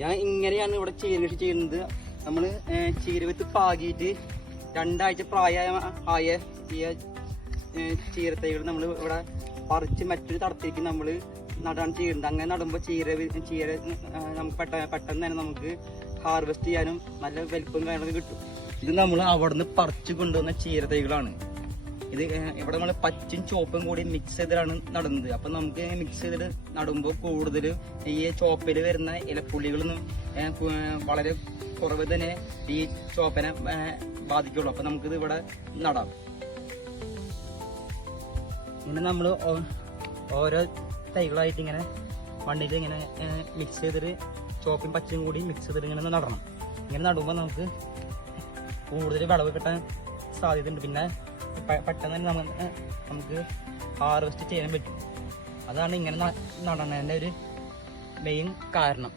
ഞാൻ ഇങ്ങനെയാണ് ഇവിടെ ചീര കൃഷി ചെയ്യുന്നത്. നമ്മള് ചീരവിത്ത് പാകിയിട്ട് 2 ആഴ്ച പ്രായമായ ചീരത്തൈകൾ നമ്മൾ ഇവിടെ പറിച്ച് മറ്റൊരു തടത്തേക്ക് നമ്മൾ നടാൻ ചെയ്യുന്നുണ്ട്. അങ്ങനെ നടുമ്പോൾ ചീര നമുക്ക് പെട്ടെന്ന് തന്നെ നമുക്ക് ഹാർവെസ്റ്റ് ചെയ്യാനും നല്ല വലിപ്പം കാര്യങ്ങളൊക്കെ കിട്ടും. ഇത് നമ്മൾ അവിടെ നിന്ന് പറിച്ചു കൊണ്ടുവന്ന ചീരത്തൈകളാണ്. ഇത് ഇവിടെ നമ്മൾ പച്ചും ചുവപ്പും കൂടി മിക്സ് ചെയ്തിട്ടാണ് നടുന്നത്. അപ്പൊ നമുക്ക് മിക്സ് ചെയ്തിട്ട് നടുമ്പോൾ കൂടുതൽ ഈ ചോപ്പിൽ വരുന്ന ഇലപ്പുള്ളികളൊന്നും വളരെ കുറവ് തന്നെ ഈ ചോപ്പനെ ബാധിക്കുള്ളൂ. അപ്പൊ നമുക്കിത് ഇവിടെ നടാം. ഇങ്ങനെ നമ്മൾ ഓരോ തൈകളായിട്ട് ഇങ്ങനെ മണ്ണിൽ ഇങ്ങനെ മിക്സ് ചെയ്തിട്ട് ചോപ്പും പച്ചയും കൂടി മിക്സ് ചെയ്തിട്ട് ഇങ്ങനെ നടണം. ഇങ്ങനെ നടുമ്പോൾ നമുക്ക് കൂടുതൽ വിളവ് കിട്ടാൻ സാധ്യതയുണ്ട്. പിന്നെ പെട്ടെന്ന് തന്നെ നമുക്ക് ഹാർവെസ്റ്റ് ചെയ്യാൻ പറ്റും. അതാണ് ഇങ്ങനെ നടണതിൻ്റെ ഒരു മെയിൻ കാരണം.